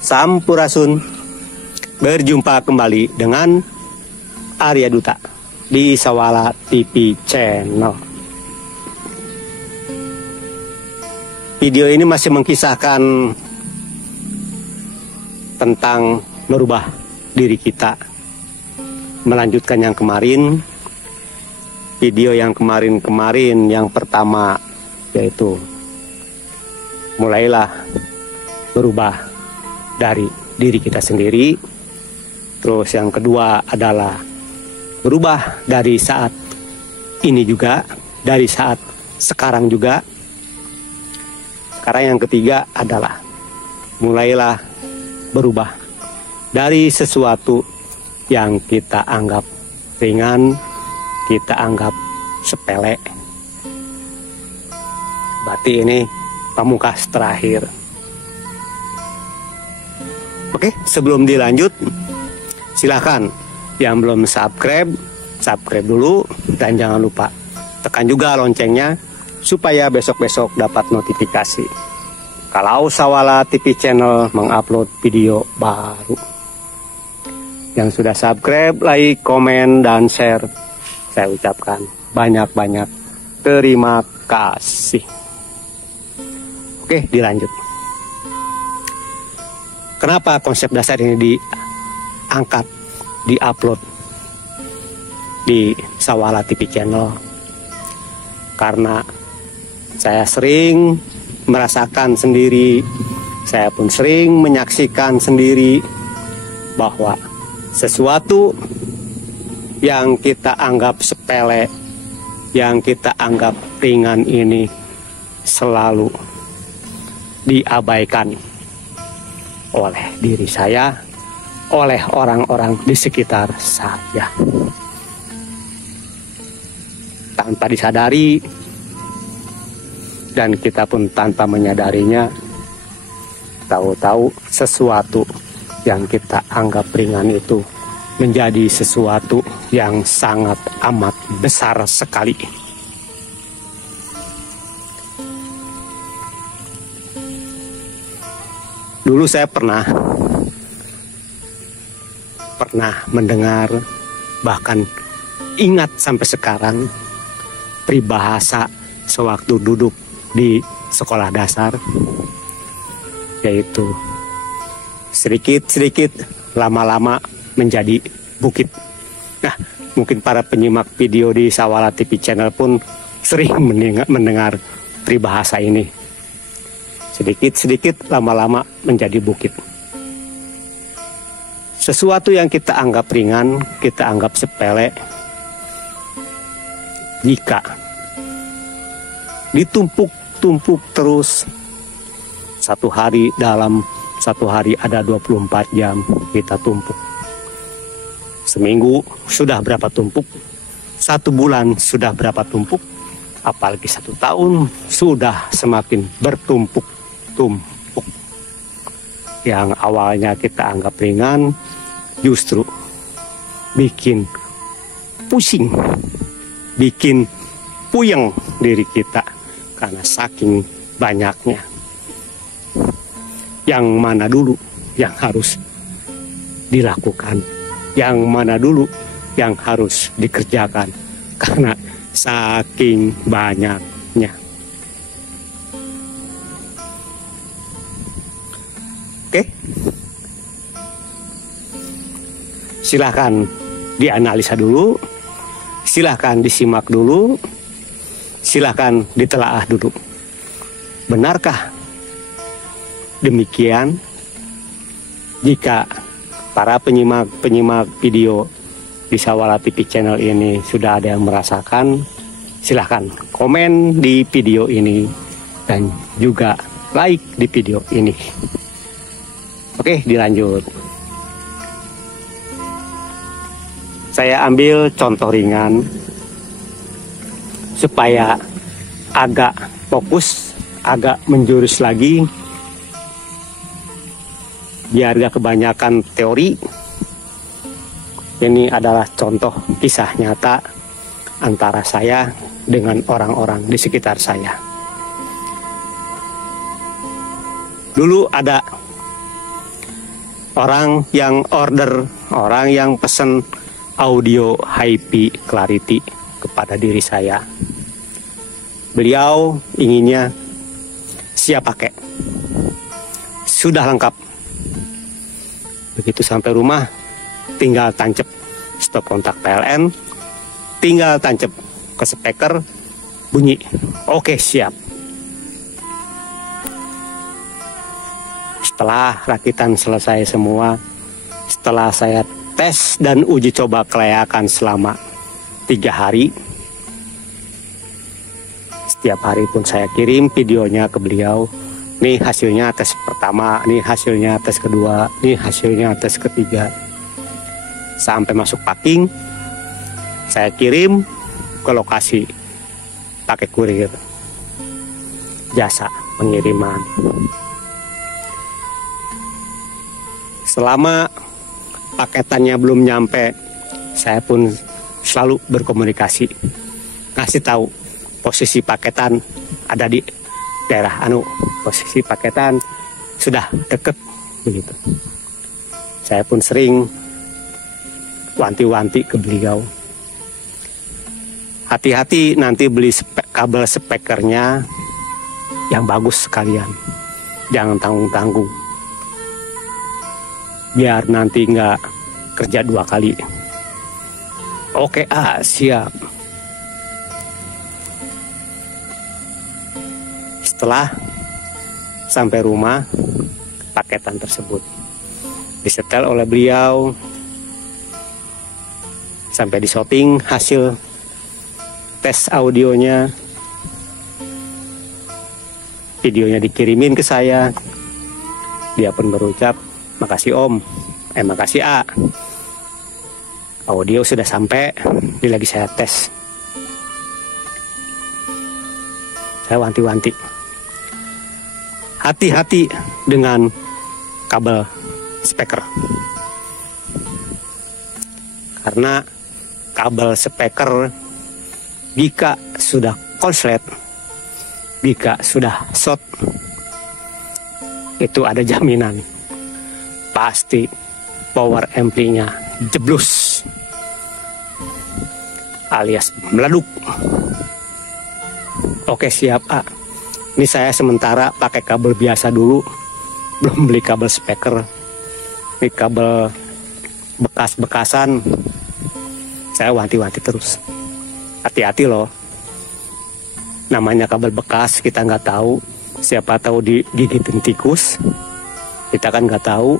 Sampurasun. Berjumpa kembali dengan Arya Duta di Sawala TV Channel. Video ini masih mengkisahkan tentang merubah diri kita. Melanjutkan yang kemarin, video yang kemarin yang pertama, yaitu mulailah berubah dari diri kita sendiri. Terus yang kedua adalah berubah dari saat ini juga, dari saat sekarang juga. Sekarang yang ketiga adalah mulailah berubah dari sesuatu yang kita anggap ringan, kita anggap sepele. Berarti ini pamungkas terakhir. Oke, sebelum dilanjut, silahkan yang belum subscribe dulu, dan jangan lupa tekan juga loncengnya supaya besok-besok dapat notifikasi kalau Sawala TV Channel mengupload video baru. Yang sudah subscribe, like, komen, dan share, saya ucapkan banyak-banyak terima kasih. Oke, dilanjut. Kenapa konsep dasar ini diangkat, diupload di Sawala TV Channel? Karena saya sering merasakan sendiri, saya pun sering menyaksikan sendiri bahwa sesuatu yang kita anggap sepele, yang kita anggap ringan ini selalu diabaikan oleh diri saya, oleh orang-orang di sekitar saya. Tanpa disadari, dan kita pun tanpa menyadarinya, tahu-tahu sesuatu yang kita anggap ringan itu menjadi sesuatu yang sangat amat besar sekali. Dulu saya pernah mendengar, bahkan ingat sampai sekarang, peribahasa sewaktu duduk di sekolah dasar, yaitu sedikit-sedikit lama-lama menjadi bukit. Nah, mungkin para penyimak video di Sawala TV Channel pun sering mendengar peribahasa ini. Sedikit-sedikit lama-lama menjadi bukit. Sesuatu yang kita anggap ringan, kita anggap sepele, jika ditumpuk-tumpuk terus, dalam satu hari ada 24 jam kita tumpuk. Seminggu sudah berapa tumpuk, 1 bulan sudah berapa tumpuk, apalagi 1 tahun sudah semakin bertumpuk. Yang awalnya kita anggap ringan, justru bikin pusing, bikin puyeng diri kita karena saking banyaknya. Yang mana dulu yang harus dilakukan, yang mana dulu yang harus dikerjakan, karena saking banyaknya. Oke, silahkan dianalisa dulu, silahkan disimak dulu, silahkan ditelaah dulu. Benarkah demikian? Jika para penyimak video di Sawala TV Channel ini sudah ada yang merasakan, silahkan komen di video ini dan juga like di video ini. Oke, dilanjut. Saya ambil contoh ringan supaya agak fokus, agak menjurus lagi, biar gak kebanyakan teori. Ini adalah contoh kisah nyata antara saya dengan orang-orang di sekitar saya. Dulu ada orang yang order, orang yang pesen audio HP Clarity kepada diri saya. Beliau inginnya siap pakai, sudah lengkap. Begitu sampai rumah, tinggal tancap stop kontak PLN, tinggal tancap ke speaker, bunyi, oke siap. Setelah rakitan selesai semua, setelah saya tes dan uji coba kelayakan selama 3 hari, setiap hari pun saya kirim videonya ke beliau. Nih hasilnya tes pertama, nih hasilnya tes kedua, nih hasilnya tes ketiga. Sampai masuk packing, saya kirim ke lokasi pakai kurir, jasa pengiriman. Selama paketannya belum nyampe, saya pun selalu berkomunikasi, ngasih tahu posisi paketan ada di daerah posisi paketan sudah deket begitu. Saya pun sering wanti-wanti ke beliau, hati-hati nanti beli kabel speakernya yang bagus sekalian, jangan tanggung-tanggung, biar nanti nggak kerja 2 kali. Oke, siap. Setelah sampai rumah, paketan tersebut disetel oleh beliau, sampai disorting hasil tes audionya, videonya dikirimin ke saya. Dia pun berucap, makasih Om, makasih A. Audio sudah sampai, ini lagi saya tes. Saya wanti-wanti, hati-hati dengan kabel speaker. Karena kabel speaker jika sudah konslet, jika sudah short, itu ada jaminan pasti power ampli-nya jeblus alias meleduk. Oke siap A. Ini saya sementara pakai kabel biasa dulu, belum beli kabel speaker. Ini kabel bekas-bekasan. Saya wanti-wanti terus, hati-hati loh, namanya kabel bekas, kita nggak tahu, siapa tahu digigitin tikus, kita kan nggak tahu.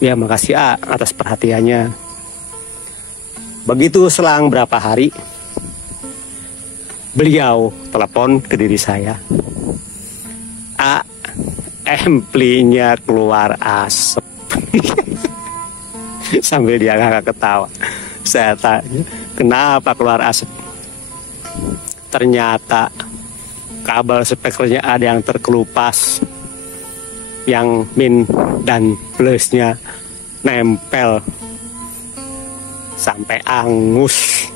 Ya makasih A atas perhatiannya. Begitu selang berapa hari, beliau telepon ke diri saya, A, amplinya keluar asap. Sambil dia ngakak ketawa. Saya tanya, kenapa keluar asap? Ternyata kabel speakernya ada yang terkelupas, yang min dan plusnya nempel sampai angus.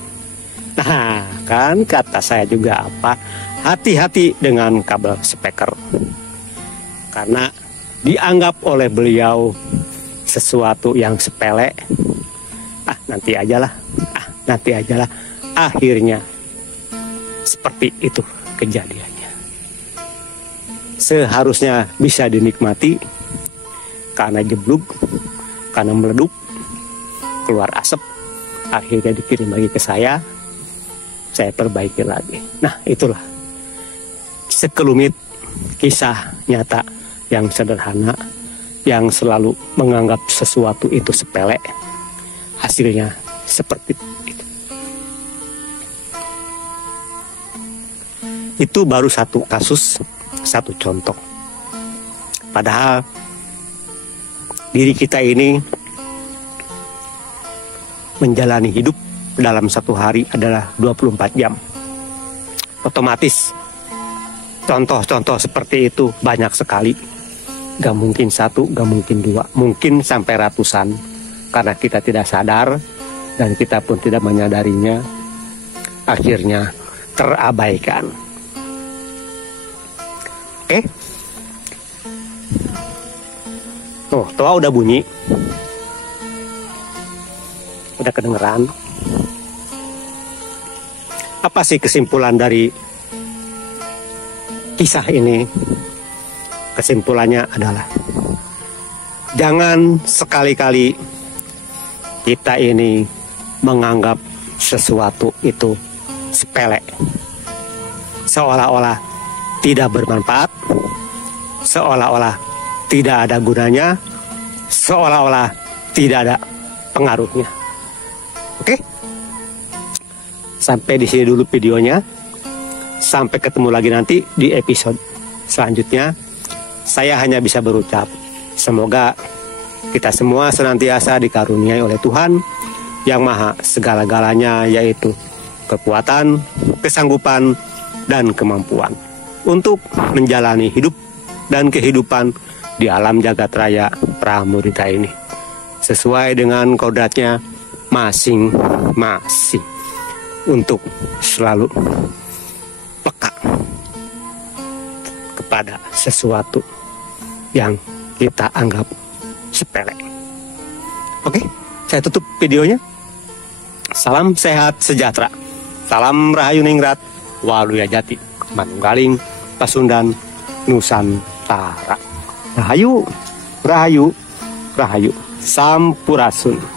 Nah kan kata saya juga apa, hati-hati dengan kabel speaker, karena dianggap oleh beliau sesuatu yang sepele. Nanti ajalah, nanti ajalah. Akhirnya seperti itu kejadiannya. Seharusnya bisa dinikmati, karena jeblok, karena meleduk, keluar asap, akhirnya dikirim lagi ke saya perbaiki lagi. Nah itulah sekelumit kisah nyata yang sederhana, yang selalu menganggap sesuatu itu sepele, hasilnya seperti itu. Itu baru satu kasus, satu contoh. Padahal diri kita ini menjalani hidup dalam satu hari adalah 24 jam. Otomatis contoh-contoh seperti itu banyak sekali. Gak mungkin satu, gak mungkin dua, mungkin sampai ratusan. Karena kita tidak sadar dan kita pun tidak menyadarinya, akhirnya terabaikan. Toa udah bunyi, udah kedengeran. Apa sih kesimpulan dari kisah ini? Kesimpulannya adalah jangan sekali-kali kita ini menganggap sesuatu itu sepele, seolah-olah tidak bermanfaat, seolah-olah tidak ada gunanya, seolah-olah tidak ada pengaruhnya. Oke? Sampai di sini dulu videonya. Sampai ketemu lagi nanti di episode selanjutnya. Saya hanya bisa berucap, semoga kita semua senantiasa dikaruniai oleh Tuhan yang Maha segala-galanya, yaitu kekuatan, kesanggupan, dan kemampuan untuk menjalani hidup dan kehidupan di alam jagat raya Pramudita ini sesuai dengan kodratnya masing-masing, untuk selalu peka kepada sesuatu yang kita anggap sepele. Oke, saya tutup videonya. Salam sehat sejahtera, salam Rahayu Ningrat, Waluya Jati, Manunggaling, Pasundan, Nusantara. Rahayu, Rahayu, Rahayu, Sampurasun.